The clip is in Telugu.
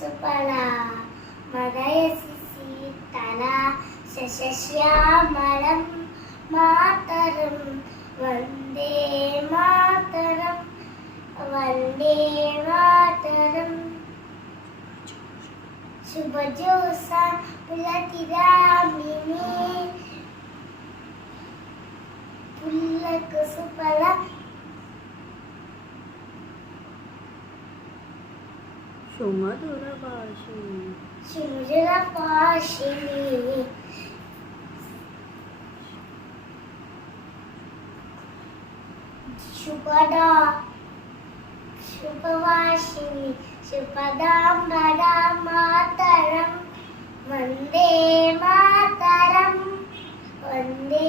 సుఫలా మదయసి శీతలా శశశ్యామళం మాతరం వందే మాతరం వందే మాతరం. శుభజ్యోత్సా పులకిరామిని పుల్లకు సుఫల సుమధుర భాషిణి సుమధుర భాషిణి శుభదా శుభవాసిని శుభదాంబర మాతరం వందే మాతరం వందే